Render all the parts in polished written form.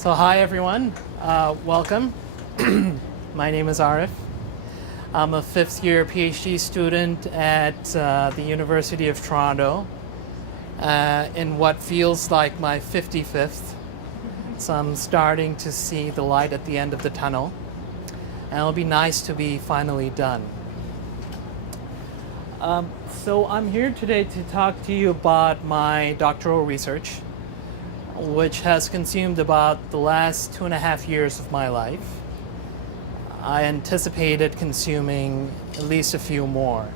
So hi everyone, welcome. My name is Arif. I'm a fifth year PhD student at the University of Toronto in what feels like my 55th. So I'm starting to see the light at the end of the tunnel. And it'll be nice to be finally done. So I'm here today to talk to you about my doctoral research, which has consumed about the last 2.5 years of my life. I anticipated consuming at least a few more.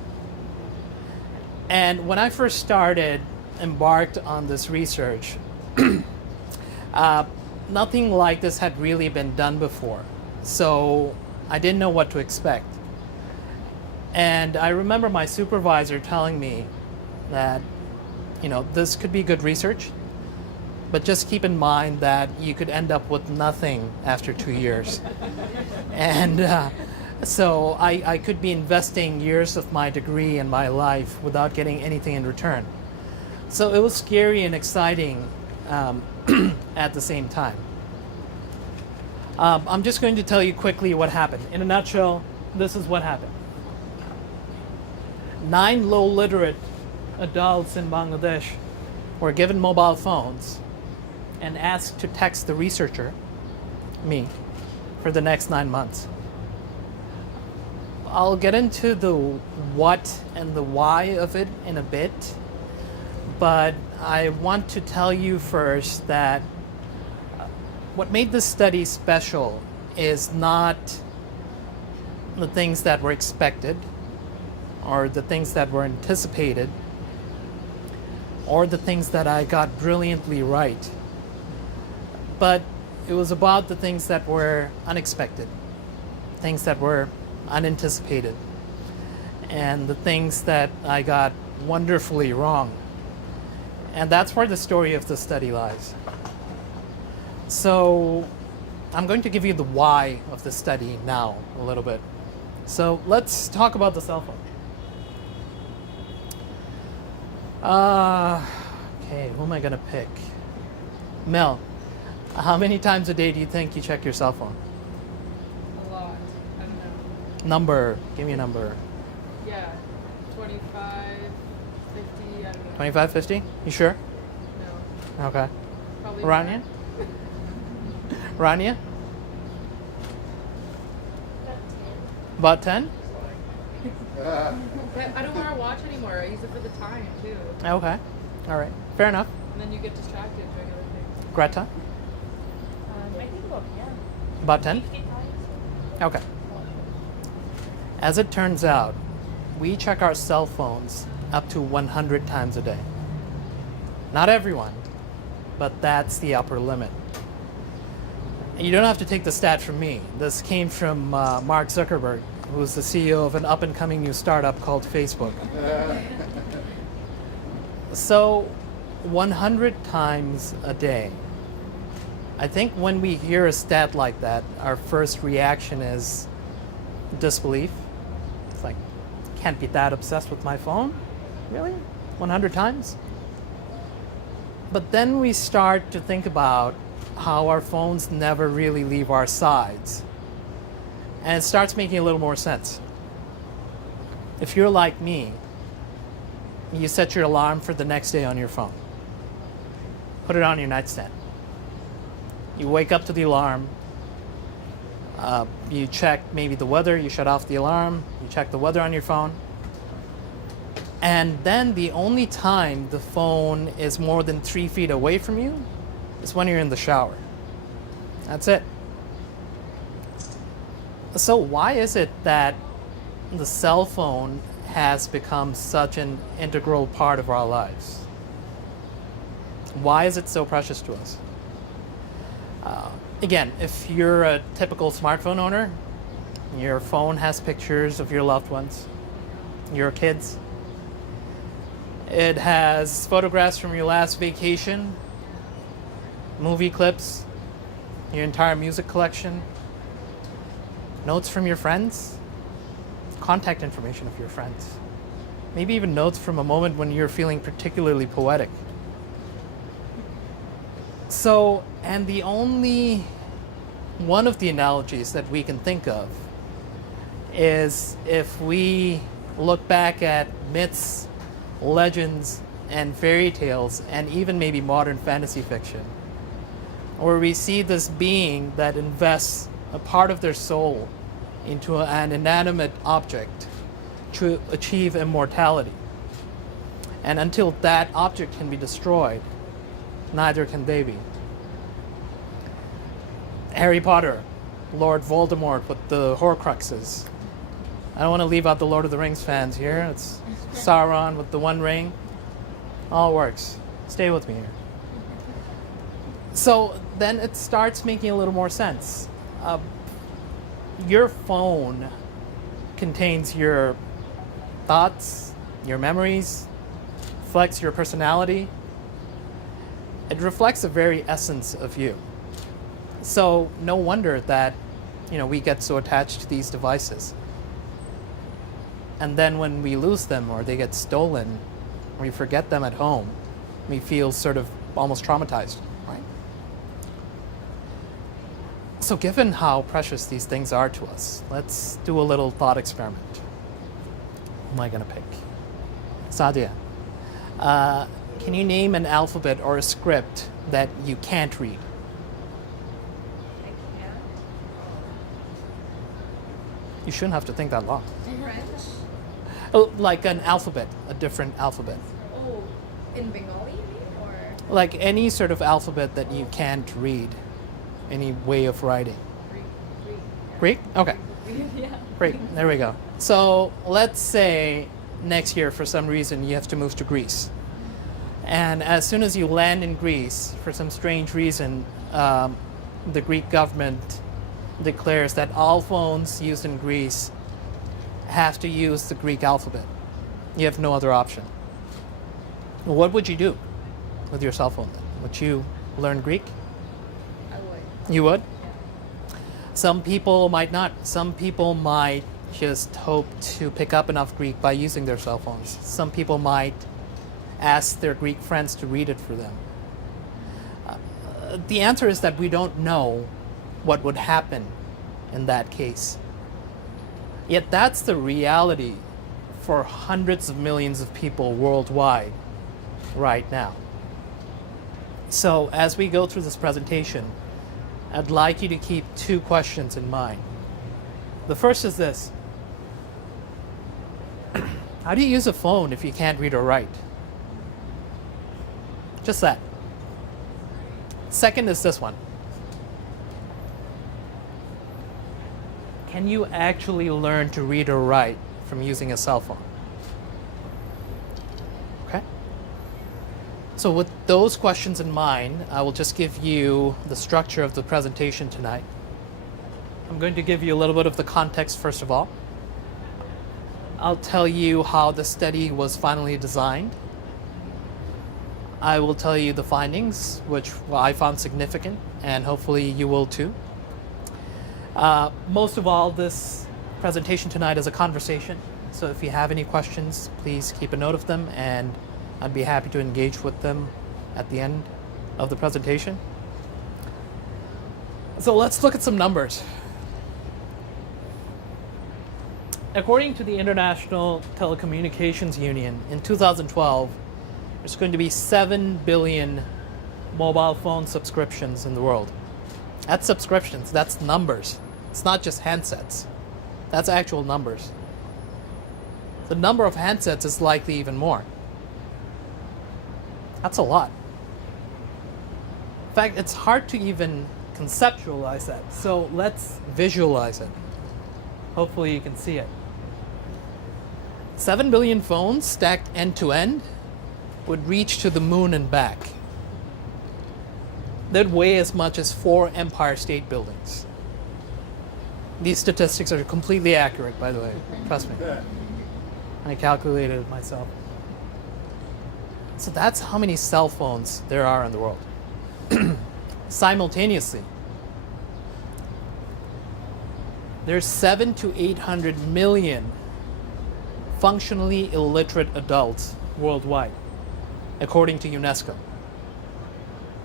And when I first embarked on this research, nothing like this had really been done before. So I didn't know what to expect. And I remember my supervisor telling me that, this could be good research, but just keep in mind that you could end up with nothing after 2 years. And so I could be investing years of my degree and my life without getting anything in return. So it was scary and exciting at the same time. I'm just going to tell you quickly what happened. In a nutshell, this is what happened. 9 low-literate adults in Bangladesh were given mobile phones and asked to text the researcher, me, for the next 9 months. I'll get into the what and the why of it in a bit, but I want to tell you first that what made this study special is not the things that were expected, or the things that were anticipated, or the things that I got brilliantly right. But it was about the things that were unexpected, things that were unanticipated, and the things that I got wonderfully wrong. And that's where the story of the study lies. So I'm going to give you the why of the study now a little bit. So let's talk about the cell phone. Okay, who am I gonna pick? Mel, how many times a day do you think you check your cell phone? A lot. I don't know. Number, give me a number. Yeah, 25, 50, I don't know. 25, 50? You sure? No. Okay. Probably Rania? Rania? About 10? I don't wear a watch anymore. I use it for the time, too. Okay. All right. Fair enough. And then you get distracted doing other things. Greta? I think about 10. About 10? 50 times. Okay. As it turns out, we check our cell phones up to 100 times a day. Not everyone, but that's the upper limit. You don't have to take the stat from me. This came from Mark Zuckerberg, who's the CEO of an up-and-coming new startup called Facebook. So 100 times a day. I think when we hear a stat like that, our first reaction is disbelief. It's like, can't be that obsessed with my phone? Really? 100 times? But then we start to think about how our phones never really leave our sides. And it starts making a little more sense. If you're like me, you set your alarm for the next day on your phone. Put it on your nightstand. You wake up to the alarm. You check maybe the weather. You shut off the alarm. You check the weather on your phone. And then the only time the phone is more than 3 feet away from you is when you're in the shower. That's it. So why is it that the cell phone has become such an integral part of our lives? Why is it so precious to us? Again, if you're a typical smartphone owner, your phone has pictures of your loved ones, your kids. It has photographs from your last vacation, movie clips, your entire music collection, notes from your friends, contact information of your friends, maybe even notes from a moment when you're feeling particularly poetic. So, and the only one of the analogies that we can think of is if we look back at myths, legends, and fairy tales, and even maybe modern fantasy fiction, where we see this being that invests a part of their soul into an inanimate object to achieve immortality. And until that object can be destroyed, neither can they be. Harry Potter, Lord Voldemort with the Horcruxes. I don't want to leave out the Lord of the Rings fans here. It's Sauron with the One Ring. All works. Stay with me here. So then it starts making a little more sense. Your phone contains your thoughts, your memories, reflects your personality. It reflects the very essence of you. So no wonder that, we get so attached to these devices. And then when we lose them or they get stolen, or we forget them at home, we feel sort of almost traumatized, right? So given how precious these things are to us, let's do a little thought experiment. Who am I going to pick? Sadia. Can you name an alphabet or a script that you can't read? I can't. You shouldn't have to think that long. French? Oh, like an alphabet, a different alphabet. Oh, in Bengali, you mean? Or? Like any sort of alphabet that you can't read, any way of writing. Greek? Okay. Yeah. Great, there we go. So let's say next year, for some reason, you have to move to Greece. And as soon as you land in Greece, for some strange reason, the Greek government declares that all phones used in Greece have to use the Greek alphabet. You have no other option. What would you do with your cell phone then? Would you learn Greek? I would. You would? Some people might not. Some people might just hope to pick up enough Greek by using their cell phones. Some people might ask their Greek friends to read it for them. The answer is that we don't know what would happen in that case. Yet that's the reality for hundreds of millions of people worldwide right now. So as we go through this presentation, I'd like you to keep two questions in mind. The first is this: how do you use a phone if you can't read or write? Just that. Second is this one: can you actually learn to read or write from using a cell phone? Okay? So with those questions in mind, I will just give you the structure of the presentation tonight. I'm going to give you a little bit of the context first of all. I'll tell you how the study was finally designed. I will tell you the findings, which I found significant, and hopefully you will too. Most of all, this presentation tonight is a conversation. So if you have any questions, please keep a note of them, and I'd be happy to engage with them at the end of the presentation. So let's look at some numbers. According to the International Telecommunications Union, in 2012, there's going to be 7 billion mobile phone subscriptions in the world. That's subscriptions, that's numbers. It's not just handsets. That's actual numbers. The number of handsets is likely even more. That's a lot. In fact, it's hard to even conceptualize that. So let's visualize it. Hopefully you can see it. 7 billion phones stacked end to end would reach to the moon and back. They'd weigh as much as 4 Empire State Buildings. These statistics are completely accurate, by the way. Trust me. I calculated it myself. So that's how many cell phones there are in the world. Simultaneously, there's 700 to 800 million functionally illiterate adults worldwide, according to UNESCO.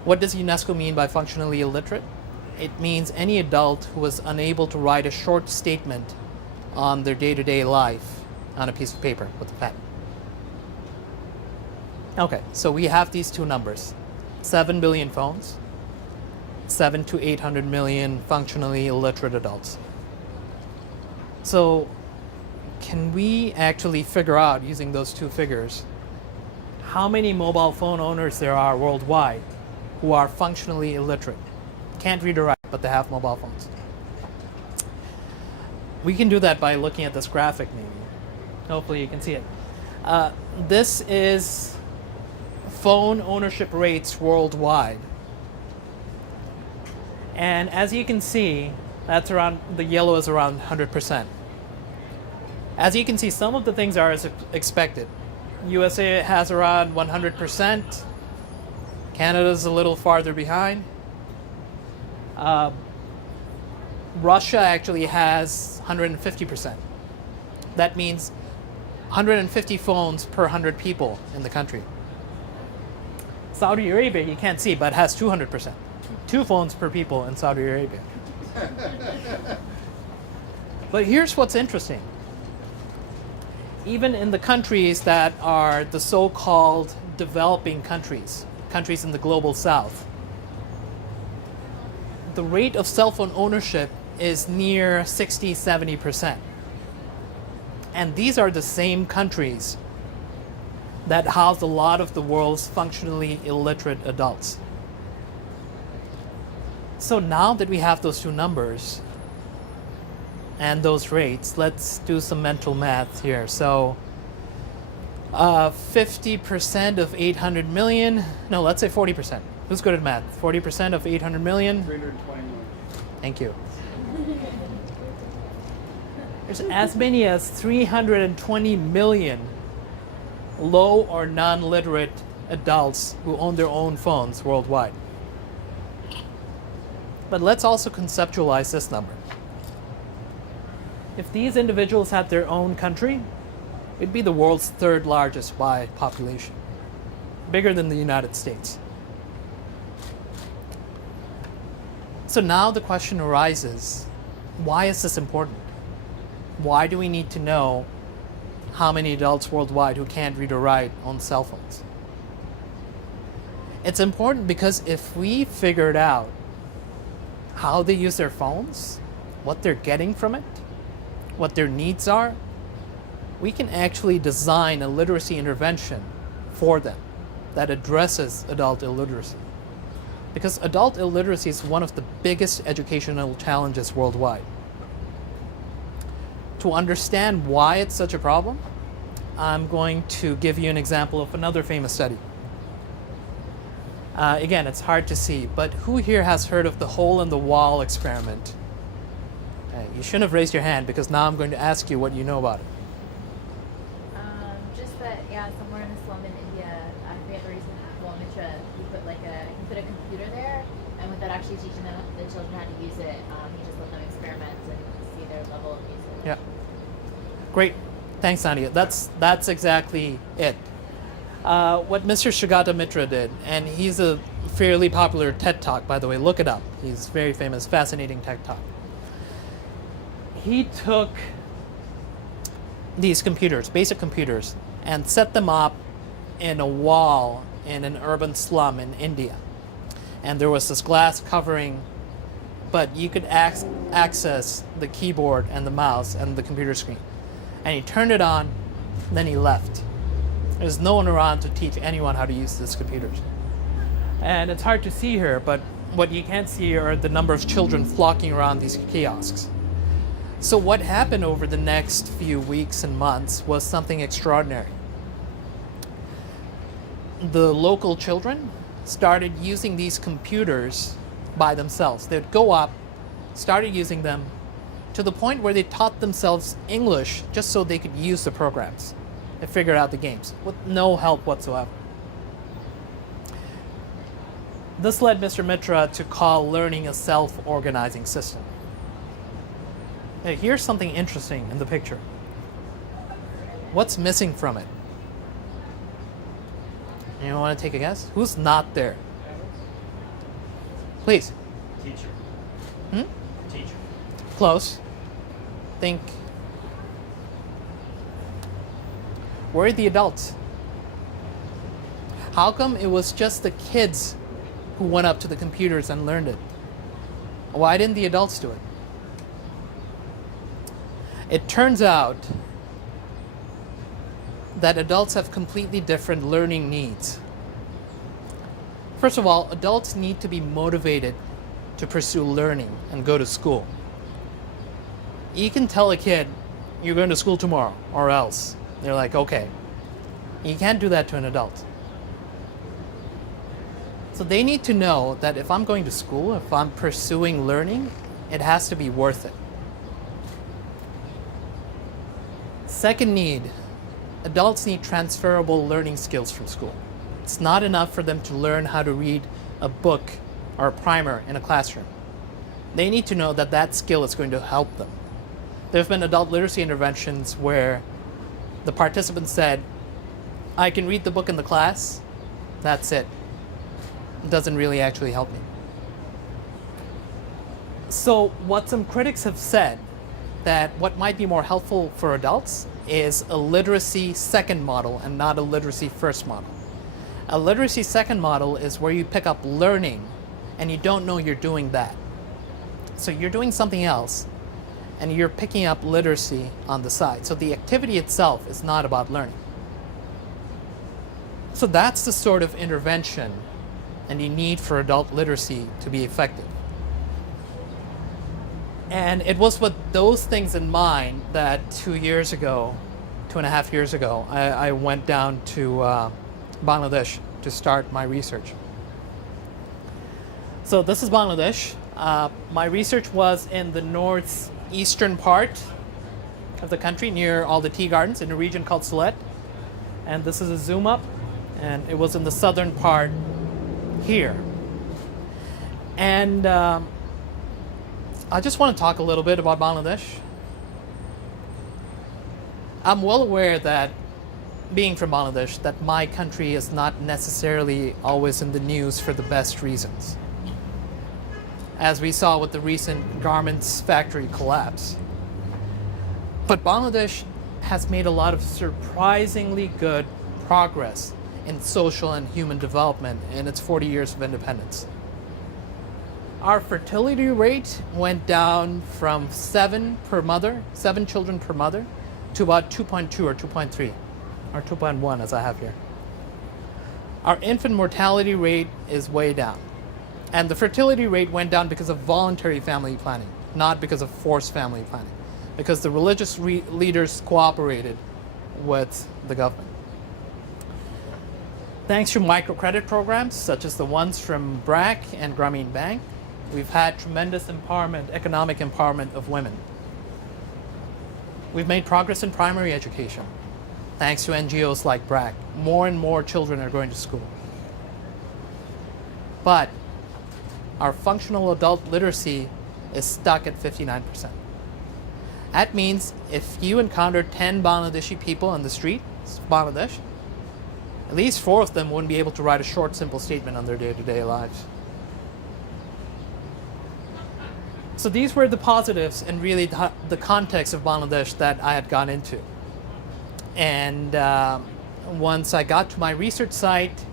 What does UNESCO mean by functionally illiterate? It means any adult who is unable to write a short statement on their day-to-day life on a piece of paper with a pen. Okay, so we have these two numbers. 7 billion phones, 7 to 800 million functionally illiterate adults. So can we actually figure out, using those two figures, how many mobile phone owners there are worldwide who are functionally illiterate? Can't read or write, but they have mobile phones. We can do that by looking at this graphic, maybe. Hopefully you can see it. This is phone ownership rates worldwide. And as you can see, that's around, the yellow is around 100%. As you can see, some of the things are as expected. USA has around 100%. Canada's a little farther behind. Russia actually has 150%. That means 150 phones per 100 people in the country. Saudi Arabia, you can't see, but has 200%. 2 phones per people in Saudi Arabia. But here's what's interesting. Even in the countries that are the so-called developing countries, countries in the global south, the rate of cell phone ownership is near 60-70%. And these are the same countries that house a lot of the world's functionally illiterate adults. So now that we have those two numbers and those rates, let's do some mental math here. So 50% of 800 million, no, let's say 40%. Who's good at math? 40% of 800 million? 320 million. Thank you. There's as many as 320 million low or non-literate adults who own their own phones worldwide. But let's also conceptualize this number. If these individuals had their own country, it'd be the world's 3rd largest by population, bigger than the United States. So now the question arises, why is this important? Why do we need to know how many adults worldwide who can't read or write own cell phones? It's important because if we figured out how they use their phones, what they're getting from it, what their needs are, we can actually design a literacy intervention for them that addresses adult illiteracy. Because adult illiteracy is one of the biggest educational challenges worldwide. To understand why it's such a problem, I'm going to give you an example of another famous study. Again, it's hard to see, but who here has heard of the hole-in-the-wall experiment? You shouldn't have raised your hand because now I'm going to ask you what you know about it. Just that, yeah, somewhere in a slum in India, I forget the reason, Mitra, he put a computer there, and without actually teaching them the children how to use it, he just let them experiment and see their level of usage. Yeah. Great. Thanks, Nadia. That's exactly it. What Mr. Shagata Mitra did, and he's a fairly popular TED Talk, by the way. Look it up. He's very famous, fascinating TED Talk. He took these computers, basic computers, and set them up in a wall in an urban slum in India. And there was this glass covering, but you could access the keyboard and the mouse and the computer screen. And he turned it on, then he left. There's no one around to teach anyone how to use these computers. And it's hard to see here, but what you can't see are the number of children flocking around these kiosks. So what happened over the next few weeks and months was something extraordinary. The local children started using these computers by themselves. They'd go up, started using them, to the point where they taught themselves English just so they could use the programs and figure out the games with no help whatsoever. This led Mr. Mitra to call learning a self-organizing system. Now, here's something interesting in the picture. What's missing from it? Anyone want to take a guess? Who's not there? Please. Teacher. Hmm? Teacher. Close. Think. Where are the adults? How come it was just the kids who went up to the computers and learned it? Why didn't the adults do it? It turns out that adults have completely different learning needs. First of all, adults need to be motivated to pursue learning and go to school. You can tell a kid, you're going to school tomorrow, or else. They're like, okay. You can't do that to an adult. So they need to know that if I'm going to school, if I'm pursuing learning, it has to be worth it. Second need, adults need transferable learning skills from school. It's not enough for them to learn how to read a book or a primer in a classroom. They need to know that that skill is going to help them. There have been adult literacy interventions where the participant said, I can read the book in the class, that's it. It doesn't really actually help me. So what some critics have said, that what might be more helpful for adults is a literacy second model and not a literacy first model. A literacy second model is where you pick up learning and you don't know you're doing that. So you're doing something else and you're picking up literacy on the side. So the activity itself is not about learning. So that's the sort of intervention and you need for adult literacy to be effective. And it was with those things in mind that 2.5 years ago, I went down to Bangladesh to start my research. So this is Bangladesh. My research was in the northeastern part of the country near all the tea gardens in a region called Sylhet. And this is a zoom up, and it was in the southern part here. And I just want to talk a little bit about Bangladesh. I'm well aware that, being from Bangladesh, that my country is not necessarily always in the news for the best reasons, as we saw with the recent garments factory collapse. But Bangladesh has made a lot of surprisingly good progress in social and human development in its 40 years of independence. Our fertility rate went down from 7 children per mother, to about 2.2 or 2.3, or 2.1 as I have here. Our infant mortality rate is way down. And the fertility rate went down because of voluntary family planning, not because of forced family planning, because the religious leaders cooperated with the government. Thanks to microcredit programs, such as the ones from BRAC and Grameen Bank, we've had tremendous empowerment, economic empowerment of women. We've made progress in primary education. Thanks to NGOs like BRAC, more and more children are going to school. But our functional adult literacy is stuck at 59%. That means if you encounter 10 Bangladeshi people on the street, Bangladesh, at least 4 of them wouldn't be able to write a short, simple statement on their day-to-day lives. So these were the positives and really the context of Bangladesh that I had gone into. And once I got to my research site,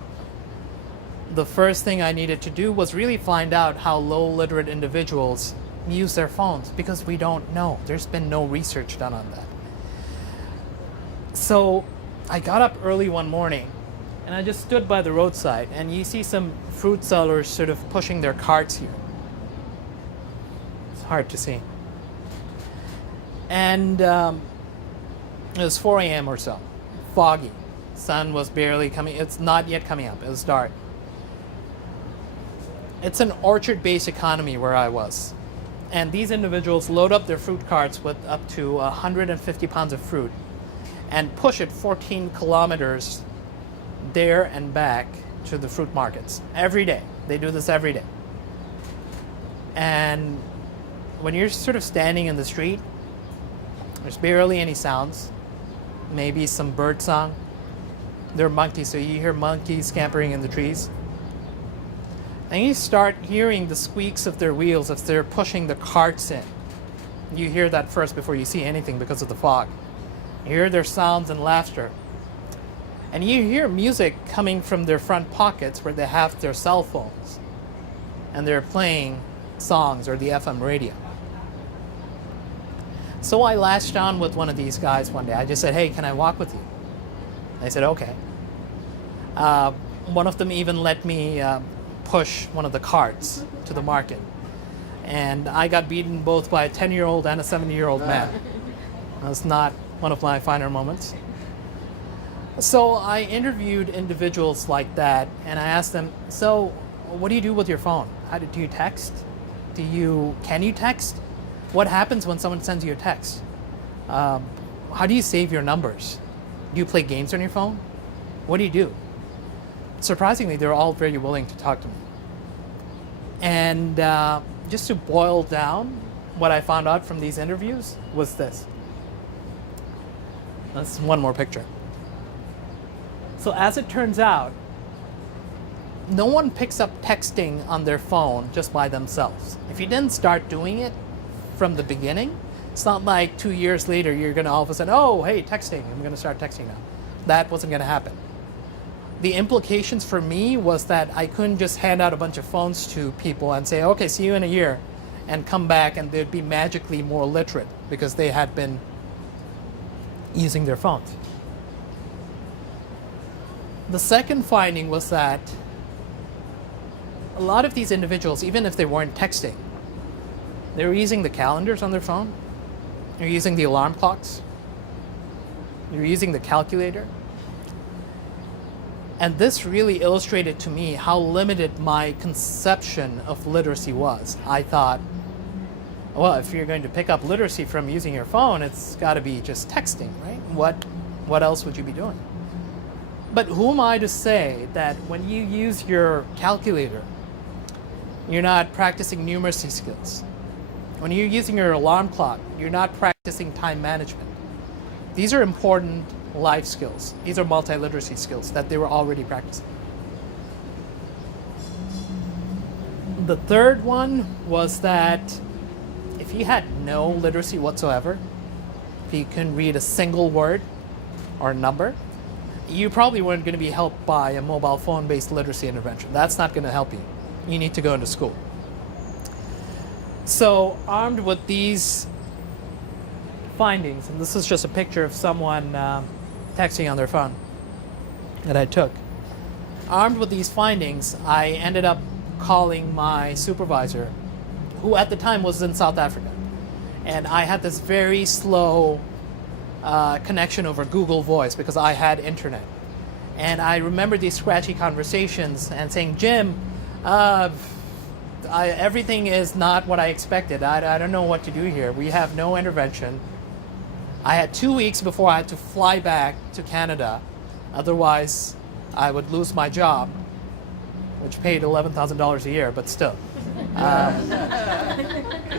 the first thing I needed to do was really find out how low literate individuals use their phones, because we don't know. There's been no research done on that. So I got up early one morning and I just stood by the roadside, and you see some fruit sellers sort of pushing their carts here. Hard to see. And it was 4 a.m. or so, foggy. Sun was barely coming, it's not yet coming up, it was dark. It's an orchard-based economy where I was. And these individuals load up their fruit carts with up to 150 pounds of fruit and push it 14 kilometers there and back to the fruit markets every day. They do this every day. And when you're sort of standing in the street, there's barely any sounds, maybe some bird song. There are monkeys, so you hear monkeys scampering in the trees. And you start hearing the squeaks of their wheels as they're pushing the carts in. You hear that first before you see anything because of the fog. You hear their sounds and laughter. And you hear music coming from their front pockets where they have their cell phones. And they're playing songs or the FM radio. So I latched on with one of these guys one day. I just said, hey, can I walk with you? They said, okay. One of them even let me push one of the carts to the market. And I got beaten both by a 10-year-old and a 70-year-old man. That's not one of my finer moments. So I interviewed individuals like that, and I asked them, so what do you do with your phone? Do you text? Can you text? What happens when someone sends you a text? How do you save your numbers? Do you play games on your phone? What do you do? Surprisingly, they're all very willing to talk to me. And just to boil down, what I found out from these interviews was this. That's one more picture. So as it turns out, no one picks up texting on their phone just by themselves. If you didn't start doing it from the beginning, it's not like 2 years later you're going to all of a sudden, oh, hey, texting, I'm going to start texting now. That wasn't going to happen. The implications for me was that I couldn't just hand out a bunch of phones to people and say, okay, see you in a year, and come back and they'd be magically more literate because they had been using their phones. The second finding was that a lot of these individuals, even if they weren't texting, they were using the calendars on their phone, they're using the alarm clocks, they're using the calculator. And this really illustrated to me how limited my conception of literacy was. I thought, well, if you're going to pick up literacy from using your phone, it's got to be just texting, right? What else would you be doing? But who am I to say that when you use your calculator, you're not practicing numeracy skills? When you're using your alarm clock, you're not practicing time management. These are important life skills. These are multi-literacy skills that they were already practicing. The third one was that if you had no literacy whatsoever, if you couldn't read a single word or number, you probably weren't going to be helped by a mobile phone-based literacy intervention. That's not going to help you. You need to go into school. So, armed with these findings, and this is just a picture of someone texting on their phone that I took. Armed with these findings, I ended up calling my supervisor, who at the time was in South Africa. And I had this very slow connection over Google Voice because I had internet. And I remember these scratchy conversations and saying, Jim, everything is not what I expected. I don't know what to do here. We have no intervention. I had 2 weeks before I had to fly back to Canada. Otherwise, I would lose my job, which paid $11,000 a year, but still.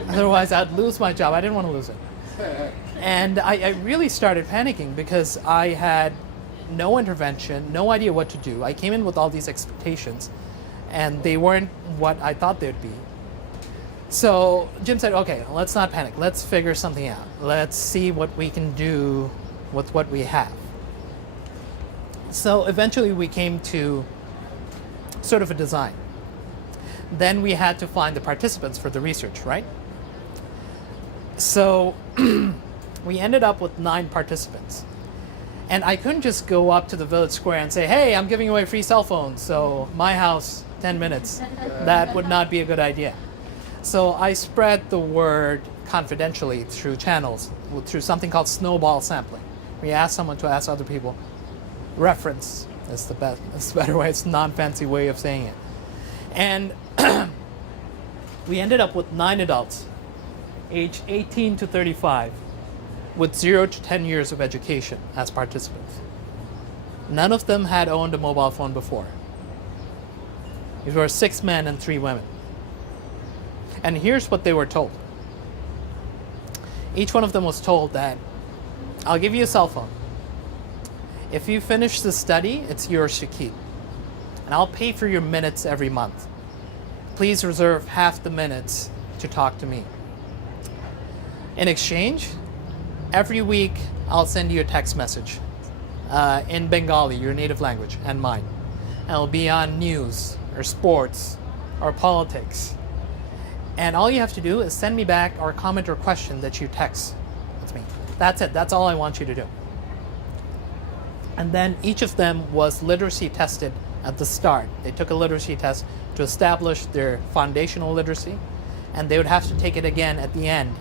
Otherwise, I'd lose my job. I didn't want to lose it. And I really started panicking because I had no intervention, no idea what to do. I came in with all these expectations, and they weren't what I thought they'd be. So Jim said, okay, let's not panic. Let's figure something out. Let's see what we can do with what we have. So eventually we came to sort of a design. Then we had to find the participants for the research, right? So we ended up with 9 participants. And I couldn't just go up to the village square and say, hey, I'm giving away free cell phones, so my house, 10 minutes. That would not be a good idea. So I spread the word confidentially through channels, through something called snowball sampling. We ask someone to ask other people. Reference is the best, it's the better way, it's a non-fancy way of saying it. And we ended up with 9 adults, aged 18 to 35, with 0 to 10 years of education as participants. None of them had owned a mobile phone before. These were 6 men and 3 women. And here's what they were told. Each one of them was told that, I'll give you a cell phone. If you finish the study, it's yours to keep. And I'll pay for your minutes every month. please reserve half the minutes to talk to me. In exchange, every week I'll send you a text message in Bengali, your native language, and mine. And it'll be on news or sports or politics. And all you have to do is send me back our comment or question that you text with me. That's it. That's all I want you to do. And then each of them was literacy tested at the start. They took a literacy test to establish their foundational literacy, and they would have to take it again at the end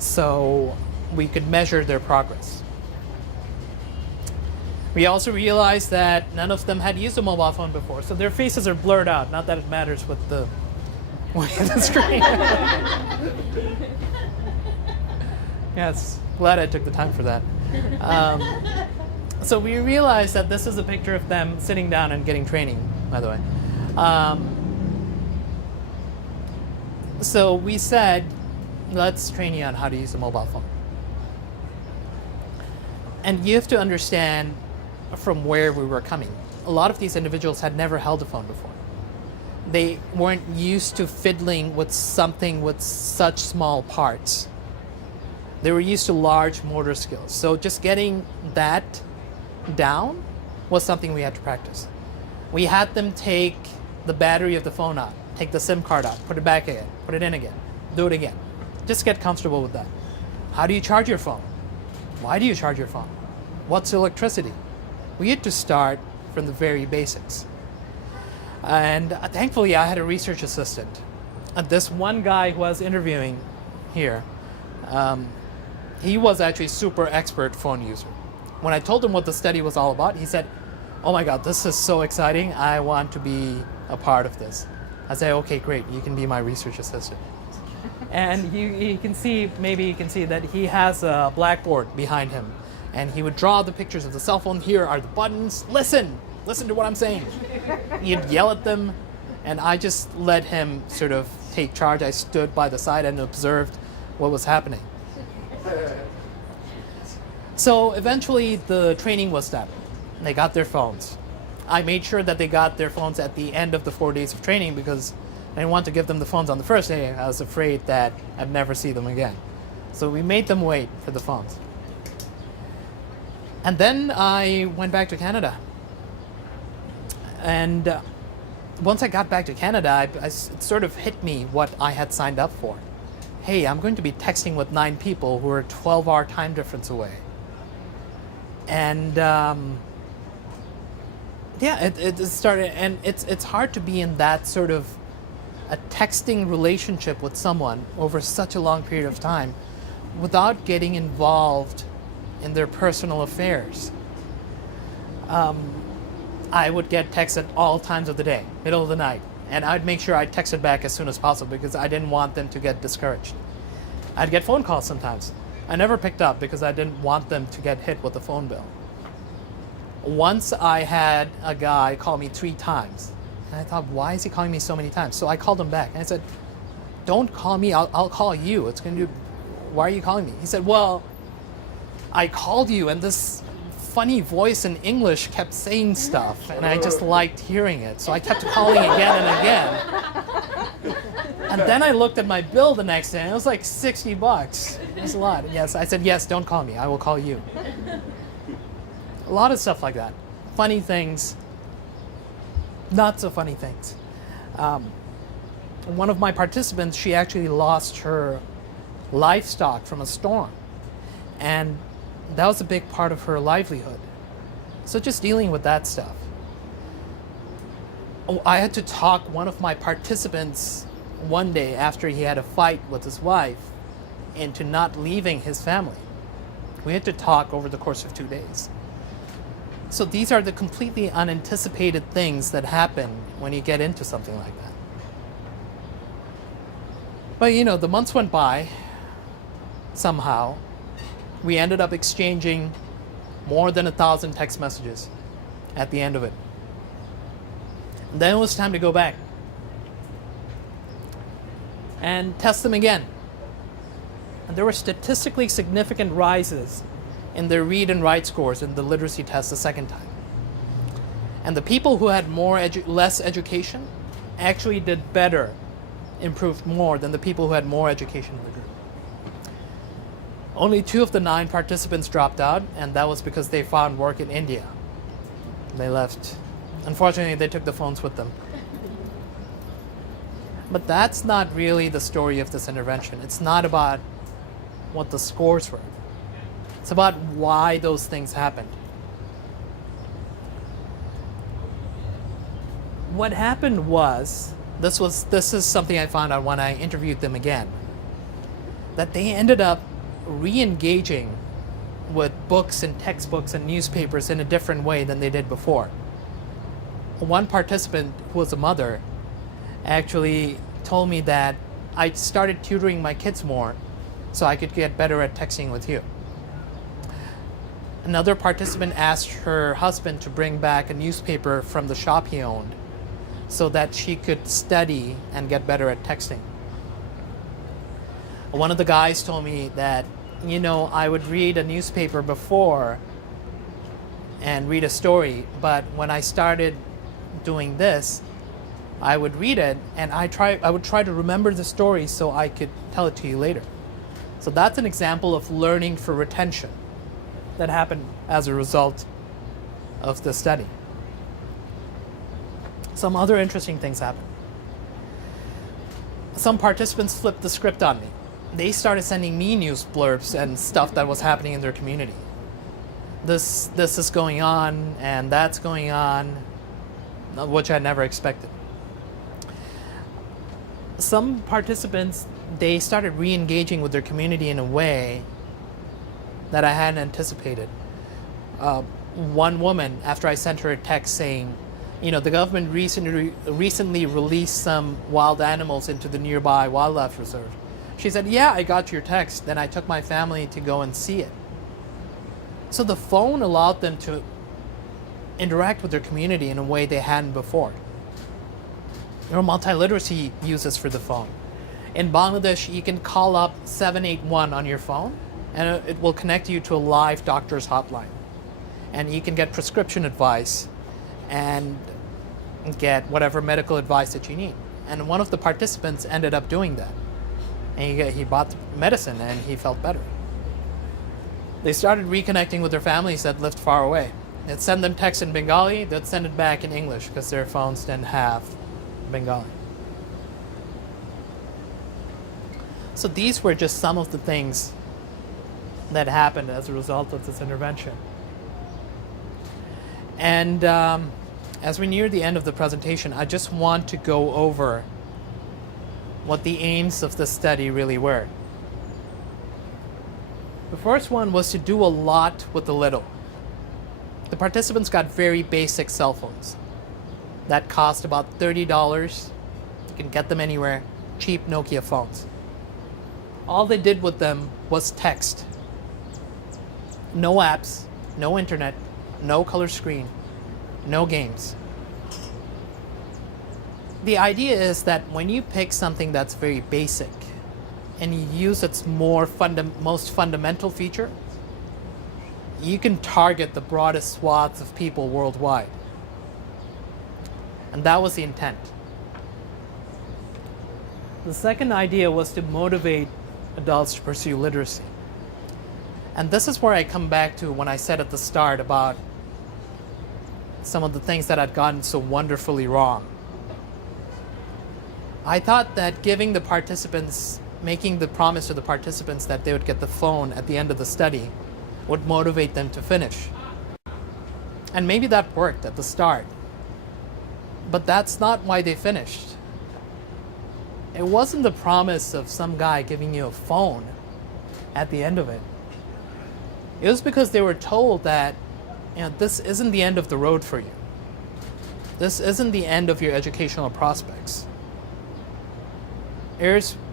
so we could measure their progress. We also realized that none of them had used a mobile phone before, so their faces are blurred out. Not that it matters with the screen. Yes, glad I took the time for that. So we realized that this is a picture of them sitting down and getting training, by the way. So we said, let's train you on how to use a mobile phone. And you have to understand from where we were coming. A lot of these individuals had never held a phone before. They weren't used to fiddling with something with such small parts. They were used to large motor skills. So just getting that down was something we had to practice. We had them take the battery of the phone out, take the SIM card out, put it back again, put it in again, do it again. Just get comfortable with that. How do you charge your phone? Why do you charge your phone? What's electricity? We had to start from the very basics. And thankfully I had a research assistant. This one guy who I was interviewing here, he was actually a super expert phone user. When I told him what the study was all about, he said, "Oh my God, this is so exciting. I want to be a part of this." I said, "Okay, great. You can be my research assistant." And you can see, maybe you can see that he has a blackboard behind him. And he would draw the pictures of the cell phone. Here are the buttons. Listen to what I'm saying. He'd yell at them. And I just let him sort of take charge. I stood by the side and observed what was happening. So eventually the training was done. They got their phones. I made sure that they got their phones at the end of the 4 days of training because I didn't want to give them the phones on the first day. I was afraid that I'd never see them again. So we made them wait for the phones. And then I went back to Canada. And once I got back to Canada, it sort of hit me what I had signed up for. Hey, I'm going to be texting with 9 people who are 12-hour time difference away. And it started, and it's hard to be in that sort of a texting relationship with someone over such a long period of time without getting involved in their personal affairs. I would get texts at all times of the day, middle of the night, and I'd make sure I texted back as soon as possible because I didn't want them to get discouraged. I'd get phone calls sometimes. I never picked up because I didn't want them to get hit with a phone bill. Once I had a guy call me 3 times, and I thought, why is he calling me so many times? So I called him back, and I said, don't call me, I'll call you. Why are you calling me? He said, well, I called you, and this funny voice in English kept saying stuff, and I just liked hearing it. So I kept calling again and again. And then I looked at my bill the next day, and it was like $60. It was a lot. Yes, I said, yes, don't call me. I will call you. A lot of stuff like that. Funny things, not so funny things. One of my participants, she actually lost her livestock from a storm. And that was a big part of her livelihood. So just dealing with that stuff. I had to talk one of my participants one day after he had a fight with his wife into not leaving his family. We had to talk over the course of 2 days. So these are the completely unanticipated things that happen when you get into something like that. But the months went by. Somehow, we ended up exchanging more than 1,000 text messages at the end of it. And then it was time to go back and test them again. And there were statistically significant rises in their read and write scores in the literacy test the second time. And the people who had less education actually did better, improved more than the people who had more education in the group. Only 2 of the 9 participants dropped out, and that was because they found work in India. They left. Unfortunately, they took the phones with them. But that's not really the story of this intervention. It's not about what the scores were. It's about why those things happened. What happened was, this is something I found out when I interviewed them again, that they ended up re-engaging with books and textbooks and newspapers in a different way than they did before. One participant, who was a mother, actually told me that I started tutoring my kids more so I could get better at texting with you. Another participant asked her husband to bring back a newspaper from the shop he owned so that she could study and get better at texting. One of the guys told me that, I would read a newspaper before and read a story, but when I started doing this, I would read it and I would try to remember the story so I could tell it to you later. So that's an example of learning for retention that happened as a result of the study. Some other interesting things happened. Some participants flipped the script on me. They started sending me news blurbs and stuff that was happening in their community. This is going on and that's going on, which I never expected. Some participants, they started re-engaging with their community in a way that I hadn't anticipated. One woman, after I sent her a text saying, the government recently released some wild animals into the nearby wildlife reserve. She said, yeah, I got your text. Then I took my family to go and see it. So the phone allowed them to interact with their community in a way they hadn't before. There are multiliteracy uses for the phone. In Bangladesh, you can call up 781 on your phone, and it will connect you to a live doctor's hotline. And you can get prescription advice and get whatever medical advice that you need. And one of the participants ended up doing that. And he bought the medicine and he felt better. They started reconnecting with their families that lived far away. They'd send them text in Bengali, they'd send it back in English because their phones didn't have Bengali. So these were just some of the things that happened as a result of this intervention. And as we near the end of the presentation, I just want to go over what the aims of the study really were. The first one was to do a lot with a little. The participants got very basic cell phones that cost about $30. You can get them anywhere, cheap Nokia phones. All they did with them was text. No apps, no internet, no color screen, no games. The idea is that when you pick something that's very basic and you use its most fundamental feature, you can target the broadest swaths of people worldwide. And that was the intent. The second idea was to motivate adults to pursue literacy. And this is where I come back to when I said at the start about some of the things that I'd gotten so wonderfully wrong. I thought that making the promise to the participants that they would get the phone at the end of the study would motivate them to finish. And maybe that worked at the start. But that's not why they finished. It wasn't the promise of some guy giving you a phone at the end of it. It was because they were told that this isn't the end of the road for you. This isn't the end of your educational prospects.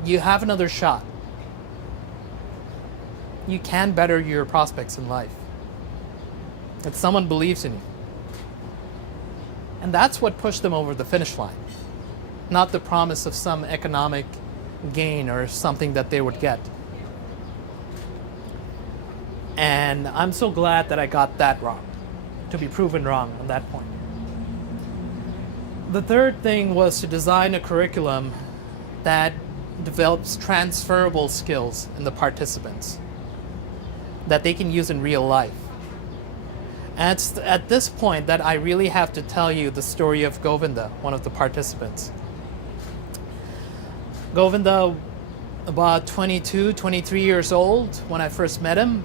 You have another shot. You can better your prospects in life. If someone believes in you. And that's what pushed them over the finish line. Not the promise of some economic gain or something that they would get. And I'm so glad that I got that wrong, to be proven wrong on that point. The third thing was to design a curriculum that develops transferable skills in the participants that they can use in real life. And it's at this point that I really have to tell you the story of Govinda, one of the participants. Govinda, about 22, 23 years old when I first met him.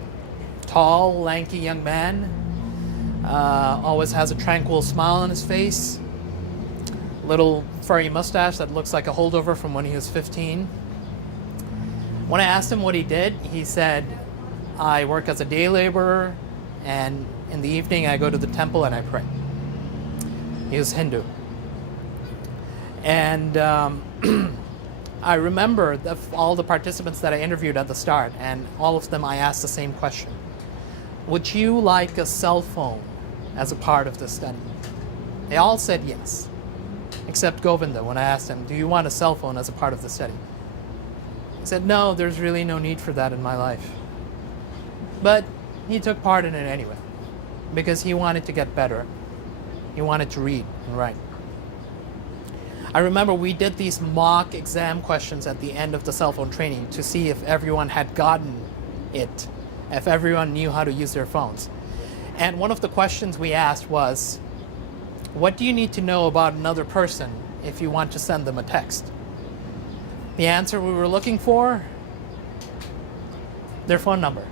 Tall, lanky young man. Always has a tranquil smile on his face. Little furry mustache that looks like a holdover from when he was 15. When I asked him what he did, he said, I work as a day laborer, and in the evening I go to the temple and I pray. He was Hindu. And I remember all the participants that I interviewed at the start, and all of them I asked the same question. Would you like a cell phone as a part of the study? They all said yes, except Govinda. When I asked him, do you want a cell phone as a part of the study? He said, no, there's really no need for that in my life. But he took part in it anyway, because he wanted to get better. He wanted to read and write. I remember we did these mock exam questions at the end of the cell phone training to see if everyone had gotten it, if everyone knew how to use their phones. And one of the questions we asked was, what do you need to know about another person if you want to send them a text? The answer we were looking for, their phone number.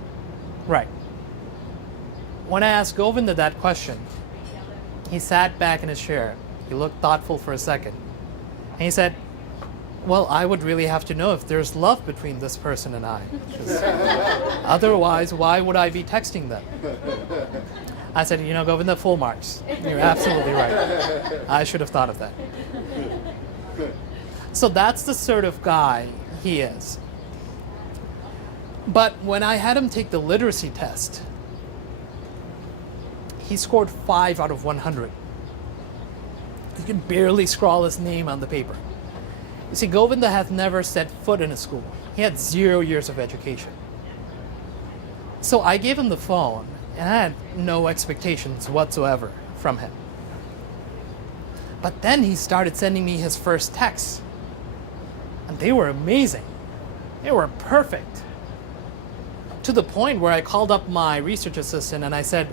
Right. When I asked Govinda that question, he sat back in his chair. He looked thoughtful for a second. And he said, well, I would really have to know if there's love between this person and I. Otherwise, why would I be texting them? I said, you know, Govinda, full marks. You're absolutely right. I should have thought of that. So that's the sort of guy he is. But when I had him take the literacy test, he scored 5 out of 100. He could barely scrawl his name on the paper. You see, Govinda has never set foot in a school. He had 0 years of education. So I gave him the phone, and I had no expectations whatsoever from him. But then he started sending me his first texts. And they were amazing. They were perfect. To the point where I called up my research assistant and I said,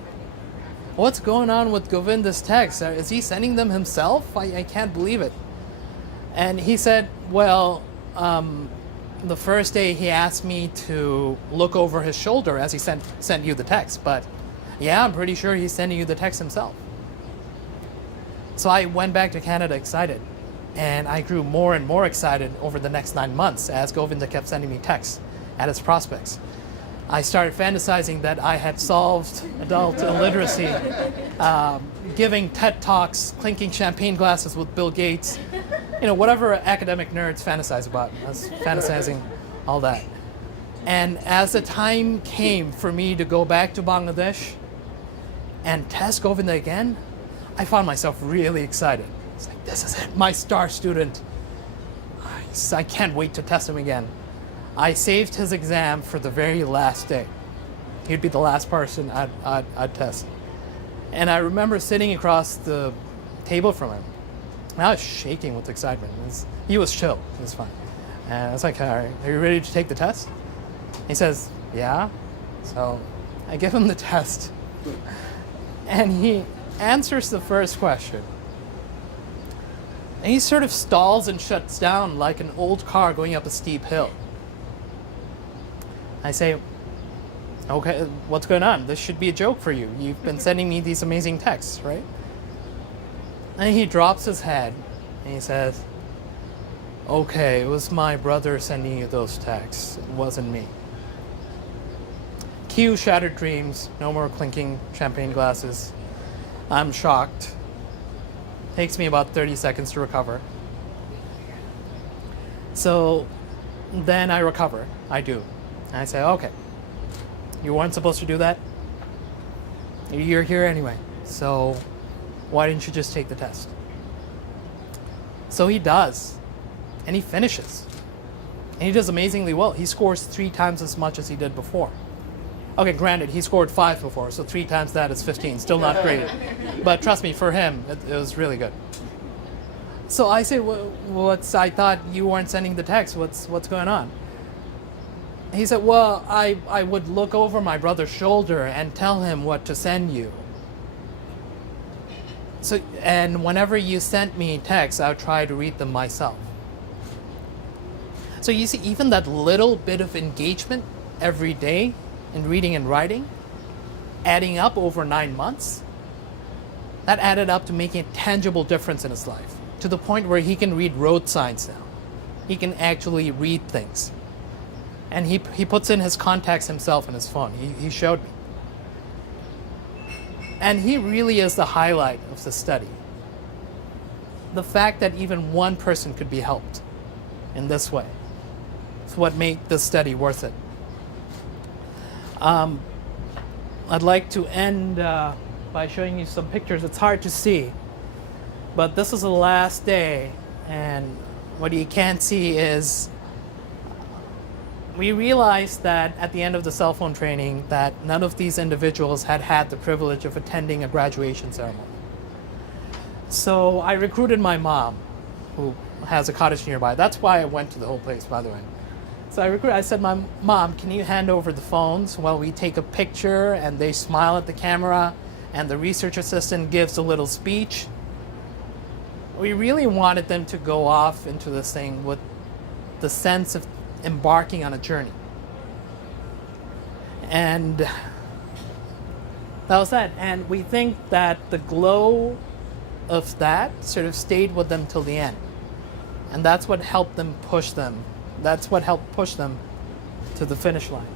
what's going on with Govinda's texts? Is he sending them himself? I can't believe it. And he said, well, the first day he asked me to look over his shoulder as he sent you the text. But yeah, I'm pretty sure he's sending you the text himself. So I went back to Canada excited. And I grew more and more excited over the next 9 months as Govinda kept sending me texts at his prospects. I started fantasizing that I had solved adult illiteracy, giving TED Talks, clinking champagne glasses with Bill Gates, you know, whatever academic nerds fantasize about. I was fantasizing all that. And as the time came for me to go back to Bangladesh and test Govinda again, I found myself really excited. It's like, this is it, my star student. I can't wait to test him again. I saved his exam for the very last day. He'd be the last person I'd test. And I remember sitting across the table from him. And I was shaking with excitement. He was chill. It was fine. And I was like, all right, are you ready to take the test? He says, yeah. So I give him the test. And he answers the first question. And he sort of stalls and shuts down like an old car going up a steep hill. I say, okay, what's going on? This should be a joke for you. You've been sending me these amazing texts, right? And he drops his head and he says, okay, it was my brother sending you those texts. It wasn't me. Cue shattered dreams, no more clinking champagne glasses. I'm shocked. Takes me about 30 seconds to recover. So then I recover. I do. And I say, okay, you weren't supposed to do that. You're here anyway. So why didn't you just take the test? So he does. And he finishes. And he does amazingly well. He scores 3 times as much as he did before. Okay, granted, he scored 5 before, so 3 times that is 15. Still not great. But trust me, for him, it was really good. So I say, I thought you weren't sending the text. What's going on? He said, well, I would look over my brother's shoulder and tell him what to send you. So, and whenever you sent me texts, I would try to read them myself. So you see, even that little bit of engagement every day in reading and writing, adding up over 9 months, that added up to making a tangible difference in his life, to the point where he can read road signs now. He can actually read things. And he puts in his contacts himself in his phone. He showed me. And he really is the highlight of the study. The fact that even one person could be helped in this way is what made this study worth it. I'd like to end by showing you some pictures. It's hard to see, but this is the last day, and what you can't see is we realized that at the end of the cell phone training that none of these individuals had had the privilege of attending a graduation ceremony. So I recruited my mom, who has a cottage nearby. That's why I went to the whole place, by the way. So I said, Mom, can you hand over the phones while we take a picture and they smile at the camera and the research assistant gives a little speech? We really wanted them to go off into this thing with the sense of embarking on a journey. And that was that. And we think that the glow of that sort of stayed with them till the end. And that's what helped them push them. That's what helped push them to the finish line.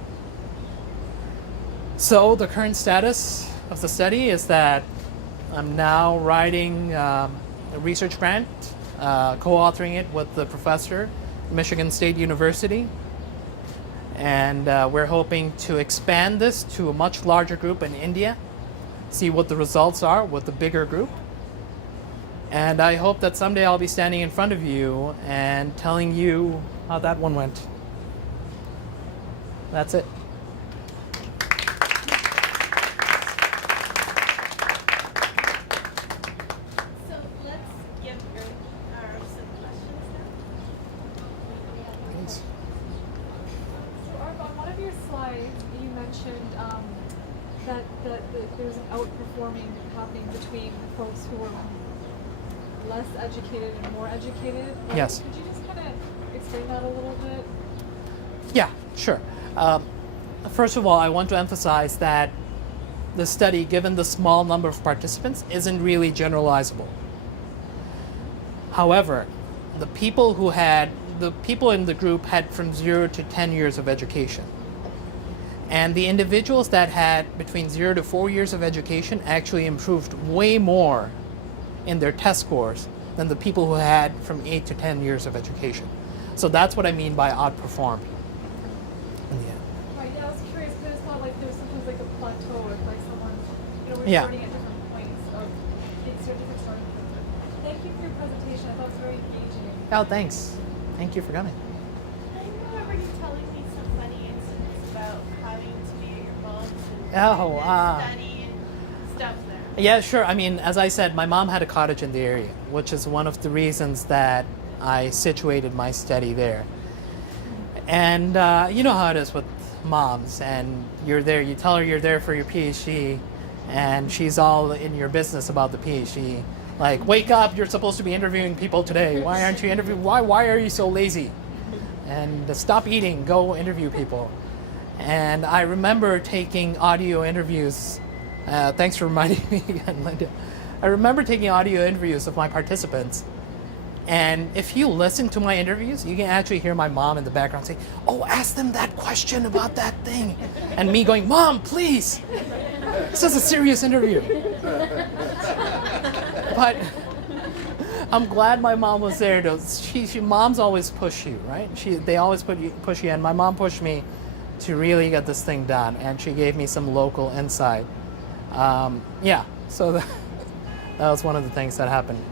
So the current status of the study is that I'm now writing a research grant, co-authoring it with the professor at Michigan State University. And we're hoping to expand this to a much larger group in India, see what the results are with the bigger group. And I hope that someday I'll be standing in front of you and telling you how that one went. That's it. So let's give Arif some questions now. Thanks. So Arif, on one of your slides, you mentioned that there's an outperforming happening between the folks who are less educated and more educated. Yes. Could you just kind of explain that a little bit? Yeah, sure. First of all, I want to emphasize that the study, given the small number of participants, isn't really generalizable. However, the people in the group had from 0 to 10 years of education. And the individuals that had between 0 to 4 years of education actually improved way more in their test scores than the people who had from 8 to 10 years of education. So that's what I mean by outperformed. Right, yeah, I was curious because it's not like there's sometimes like a plateau or like someone's, we're Yeah. starting at different points of different starting points. Thank you for your presentation. I thought it was very engaging. Oh, thanks. Thank you for coming. I remember you telling me some funny incidents about having to be at your mom's and study and stuff there. Yeah, sure. I mean, as I said, my mom had a cottage in the area, which is one of the reasons that I situated my study there. And you know how it is with moms, and you're there, you tell her you're there for your PhD, and she's all in your business about the PhD. Like, wake up, you're supposed to be interviewing people today. Why aren't you interviewing? Why are you so lazy? And stop eating, go interview people. And I remember taking audio interviews. Thanks for reminding me again, Linda. I remember taking audio interviews of my participants. And if you listen to my interviews, you can actually hear my mom in the background say, "Oh, ask them that question about that thing." And me going, "Mom, please. This is a serious interview." But I'm glad my mom was there. Moms always push you, right? They always push you, and my mom pushed me to really get this thing done, and she gave me some local insight. Yeah, so that was one of the things that happened.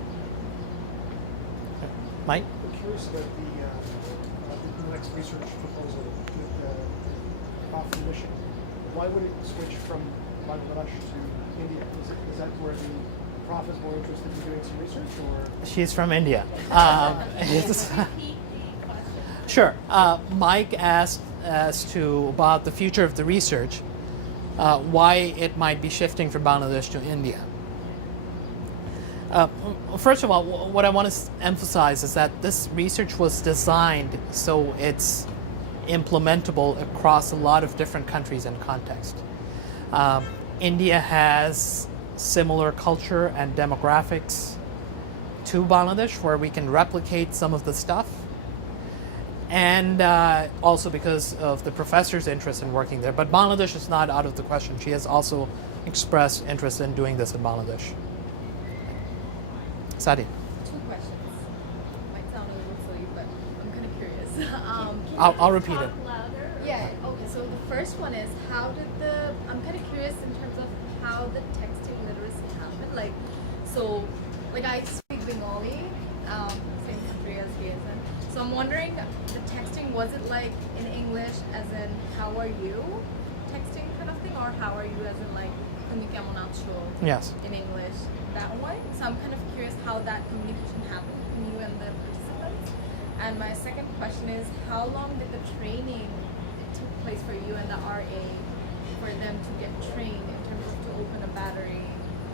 Mike? I'm curious about the next research proposal with off the mission. Why would it switch from Bangladesh to India? Is that where the prof is more interested in doing some research, or? She's from India. It's- Repeat the question. Sure. Mike asked as to about the future of the research, why it might be shifting from Bangladesh to India. First of all, what I want to emphasize is that this research was designed so it's implementable across a lot of different countries and contexts. India has similar culture and demographics to Bangladesh, where we can replicate some of the stuff, and also because of the professor's interest in working there. But Bangladesh is not out of the question. She has also expressed interest in doing this in Bangladesh. Sadi. 2 questions. Might sound a little silly, but I'm kind of curious. I'll repeat it. Talk louder. Yeah, okay, so the first one is I'm kind of curious in terms of how the texting literacy happened. I speak Bengali, same country as he is in. So I'm wondering, the texting, was it like in English as in, how are you? Texting kind of thing, or how are you as in like, "Tumi kemon acho?" Yes. in English, that way. So I'm kind of curious how that communication happened between you and the participants. And my second question is, how long did the training took place for you and the RA for them to get trained in terms of to open a battery,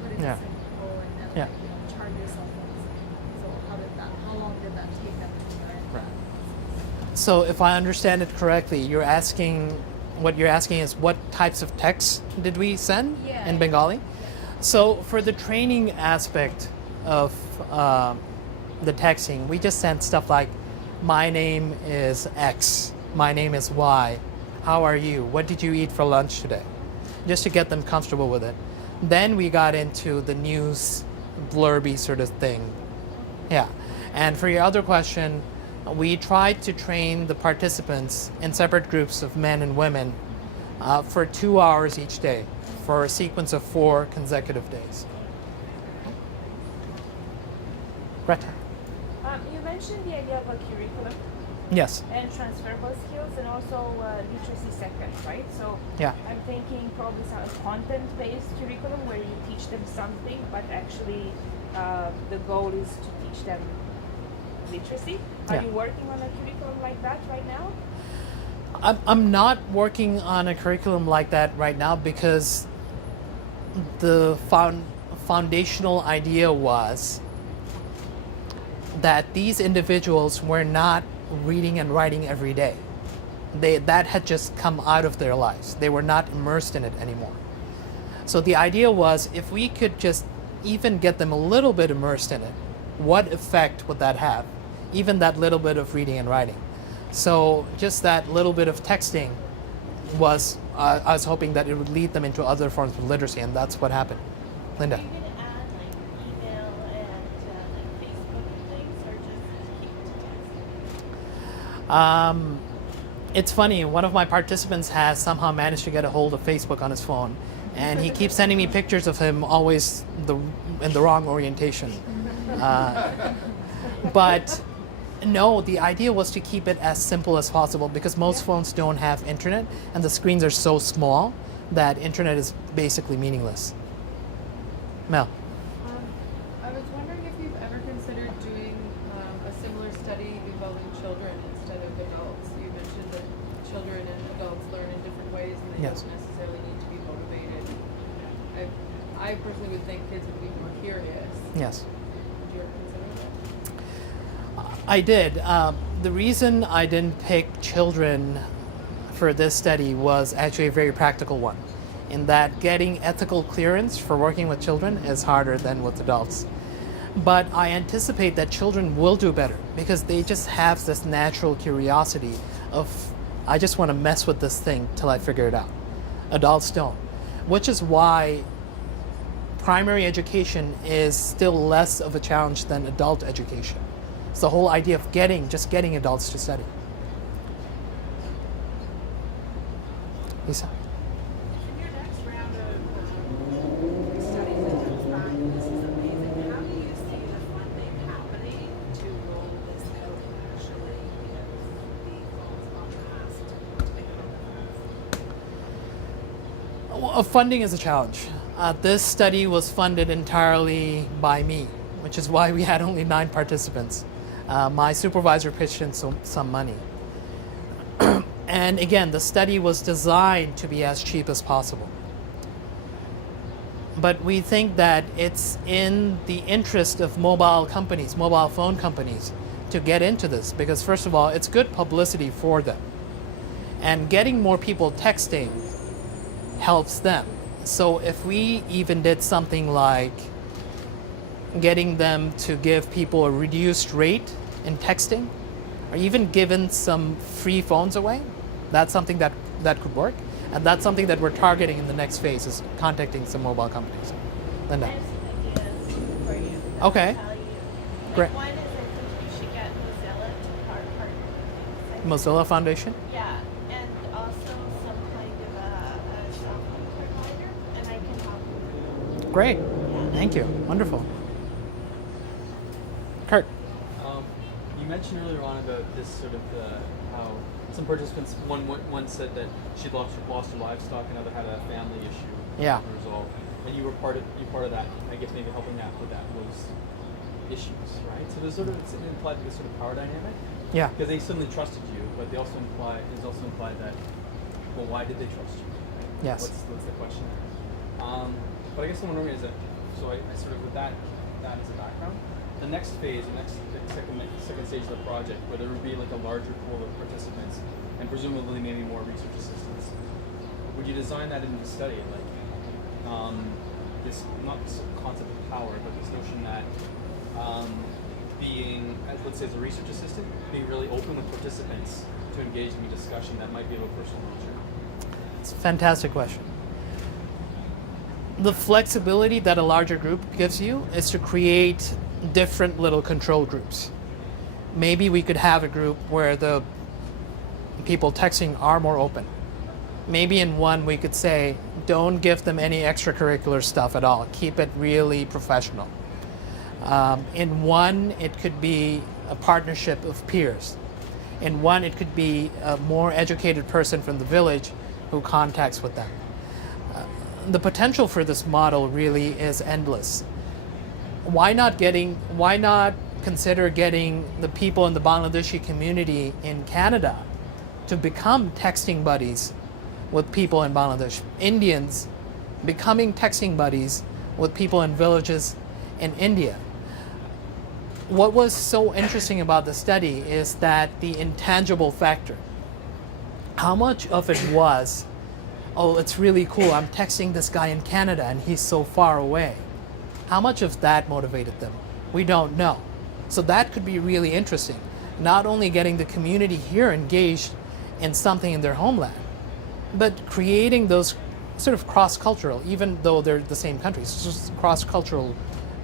put it Yeah. in simple, and then Yeah. charge your cell phones? So how long did that take them to learn that? So if I understand it correctly, what you're asking is what types of texts did we send Yeah. in Bengali? So for the training aspect of the texting, we just sent stuff like, my name is X, my name is Y, how are you, what did you eat for lunch today? Just to get them comfortable with it. Then we got into the news blurby sort of thing. Yeah. And for your other question, we tried to train the participants in separate groups of men and women for 2 hours each day for a sequence of 4 consecutive days. Greta. You mentioned the idea of a curriculum Yes. and transferable skills and also literacy second, right? So Yeah. I'm thinking probably some content-based curriculum where you teach them something, but actually the goal is to teach them literacy. Are Yeah. you working on a curriculum like that right now? I'm not working on a curriculum like that right now because the foundational idea was that these individuals were not reading and writing every day. That had just come out of their lives. They were not immersed in it anymore. So the idea was, if we could just even get them a little bit immersed in it, what effect would that have? Even that little bit of reading and writing. So just that little bit of texting was, I was hoping that it would lead them into other forms of literacy, and that's what happened. Linda. Are you going to add like email and like Facebook and things, or just keep it to texting? It's funny, one of my participants has somehow managed to get a hold of Facebook on his phone, and he keeps sending me pictures of him always in the wrong orientation. But no, the idea was to keep it as simple as possible because most phones don't have internet, and the screens are so small that internet is basically meaningless. Mel. I was wondering if you've ever considered doing a similar study involving children instead of adults. You mentioned that children and adults learn in different ways and they Yes. don't necessarily need to be motivated. I personally would think kids would be more curious. Yes. Would you ever consider that? I did. The reason I didn't pick children for this study was actually a very practical one, in that getting ethical clearance for working with children is harder than with adults. But I anticipate that children will do better because they just have this natural curiosity of, I just want to mess with this thing till I figure it out. Adults don't, which is why primary education is still less of a challenge than adult education. It's the whole idea of just getting adults to study. Lisa. In your next round of studies that comes back, and this is amazing, how do you see the funding happening to roll this out and actually get the phones on fast to make it on fast? Well, funding is a challenge. This study was funded entirely by me, which is why we had only 9 participants. My supervisor pitched in some money. And again, the study was designed to be as cheap as possible. But we think that it's in the interest of mobile companies, mobile phone companies, to get into this because, first of all, it's good publicity for them. And getting more people texting helps them. So if we even did something like getting them to give people a reduced rate in texting, or even given some free phones away, that's something that could work. And that's something that we're targeting in the next phase, is contacting some mobile companies. Linda. I have some ideas for you. Okay. I'll tell you. Great. One is I think you should get Mozilla to partner with things. Mozilla Foundation? Yeah, and also some kind of a cell phone provider, and I can help you. Great. Thank you. Wonderful. Kurt. You mentioned earlier on about this sort of how some participants, one said that she'd lost her livestock, another had a family issue Yeah. to resolve, and you were part of that. I guess maybe helping out with those issues, right? So there's sort of it's implied this sort of power dynamic. Yeah. Because they suddenly trusted you, but they also implied that, well, why did they trust you? Right? Yes. What's the question there? But I guess what I'm wondering is that, so I sort of with that as a background, the next phase, the second stage of the project, where there would be like a larger pool of participants and presumably maybe more research assistants, would you design that into the study, like this not this concept of power, but this notion that being, let's say as a research assistant, being really open with participants to engage in a discussion that might be of a personal nature? It's a fantastic question. The flexibility that a larger group gives you is to create different little control groups. Maybe we could have a group where the people texting are more open. Maybe in one we could say, don't give them any extracurricular stuff at all. Keep it really professional. In one, it could be a partnership of peers. In one, it could be a more educated person from the village who contacts with them. The potential for this model really is endless. Why not consider getting the people in the Bangladeshi community in Canada to become texting buddies with people in Bangladesh? Indians becoming texting buddies with people in villages in India. What was so interesting about the study is that the intangible factor, how much of it was, oh, it's really cool, I'm texting this guy in Canada and he's so far away. How much of that motivated them? We don't know. So that could be really interesting. Not only getting the community here engaged in something in their homeland, but creating those sort of cross-cultural, even though they're the same countries, just cross-cultural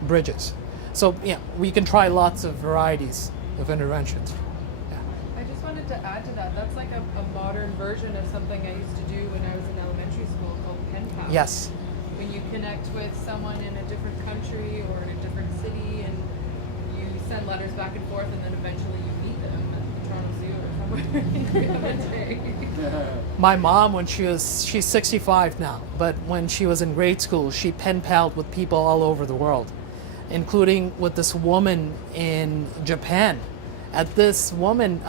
bridges. So yeah, we can try lots of varieties of interventions. Yeah. I just wanted to add to that. That's like a modern version of something I used to do when I was in elementary school called pen pal. Yes. When you connect with someone in a different country or in a different city and you send letters back and forth and then eventually you meet them at the Toronto Zoo or somewhere in Greenwich. My mom, she's 65 now, but when she was in grade school, she pen palled with people all over the world, including with this woman in Japan. At this woman,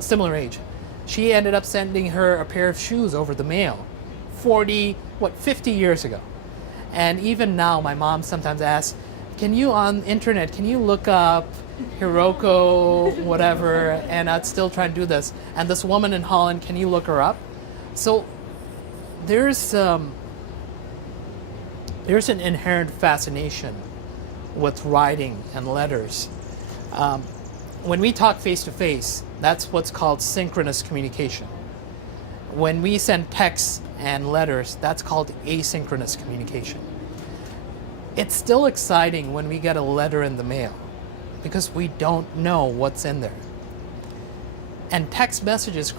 similar age, she ended up sending her a pair of shoes over the mail 50 years ago. And even now, my mom sometimes asks, can you look up Hiroko, whatever, and I'd still try to do this. And this woman in Holland, can you look her up? So there's an inherent fascination with writing and letters. When we talk face-to-face, that's what's called synchronous communication. When we send texts and letters, that's called asynchronous communication. It's still exciting when we get a letter in the mail because we don't know what's in there. And text messages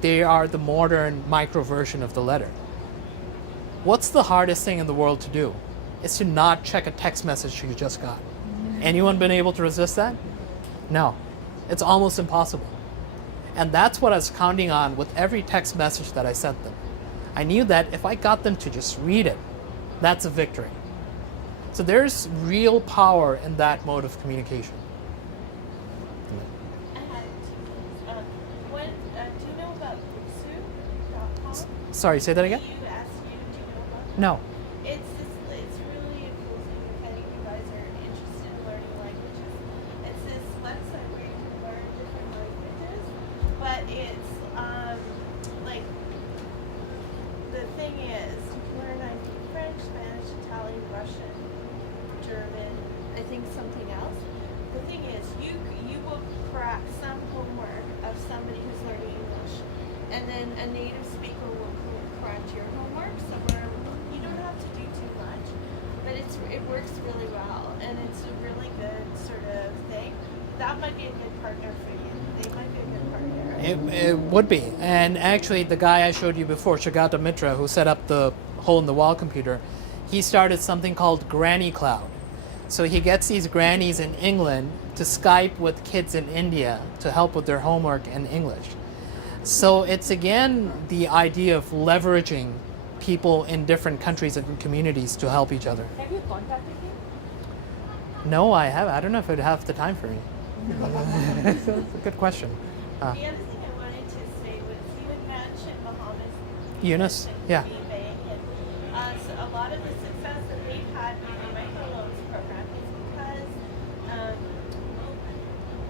they are the modern micro version of the letter. What's the hardest thing in the world to do? It's to not check a text message you just got. Anyone been able to resist that? No. It's almost impossible. And that's what I was counting on with every text message that I sent them. I knew that if I got them to just read it, That's a victory. So there's real power in that mode of communication. I had two things. Do you know about Booksoo.com? Sorry, say that again? Do you know about it? No. It's really a cool thing if any of you guys are interested in learning languages. It's this website where you can learn different languages, but it's like the thing is you can learn I think French, Spanish, Italian, Russian, German, I think something else. The thing is you will crack some homework of somebody who's learning English, and then a native speaker will correct your homework somewhere. You don't have to do too much, but it works really well, and it's a really good sort of thing. That might be a good partner for you. They might be a good partner. It would be. And actually, the guy I showed you before, Shagata Mitra, who set up the hole-in-the-wall computer, he started something called Granny Cloud. So he gets these grannies in England to Skype with kids in India to help with their homework in English. So it's again the idea of leveraging people in different countries and communities to help each other. Have you contacted him? No, I have. I don't know if I'd have the time for me. It's a good question. The other thing I wanted to say was you had mentioned Bahamas. Eunice? Yeah. eBay, and so a lot of the success that they've had with the microloans program is because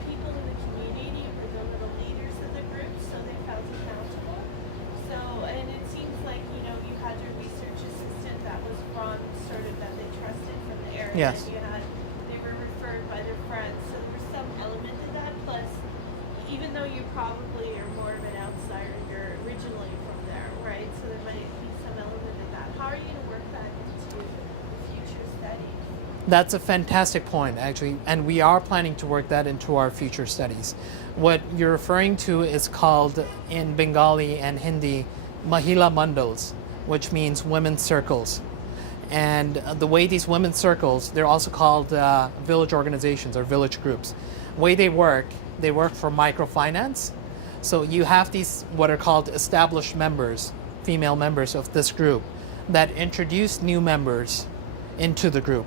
people in the community were the little leaders of the group, so they felt accountable. So, and it seems like, you had your research assistant that was from sort of that they trusted from the area. Yes. They were referred by their friends, so there was some element of that. Plus, even though you probably are more of an outsider, you're originally from there, right? So there might be some element of that. How are you going to work that into the future studies? That's a fantastic point, actually, and we are planning to work that into our future studies. What you're referring to is called, in Bengali and Hindi, Mahila Mandals, which means women's circles. And the way these women's circles, they're also called village organizations or village groups. The way they work for microfinance. So you have these what are called established members, female members of this group, that introduce new members into the group.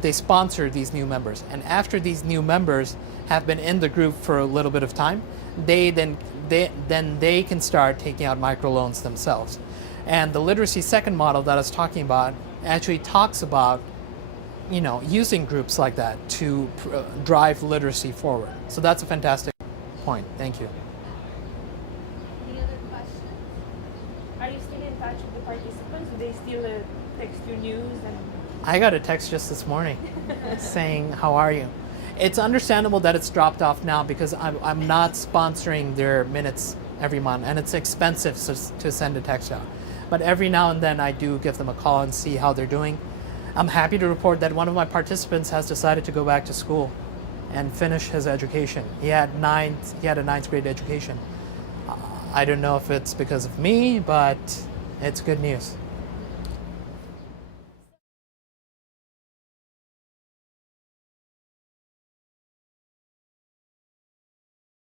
They sponsor these new members. And after these new members have been in the group for a little bit of time, they can start taking out microloans themselves. And the literacy second model that I was talking about actually talks about using groups like that to drive literacy forward. So that's a fantastic point. Thank you. Any other questions? Are you still in touch with the participants? Do they still text you news? And I got a text just this morning saying, "How are you?" It's understandable that it's dropped off now because I'm not sponsoring their minutes every month, and it's expensive to send a text out. But every now and then I do give them a call and see how they're doing. I'm happy to report that one of my participants has decided to go back to school and finish his education. He had a ninth grade education. I don't know if it's because of me, but it's good news.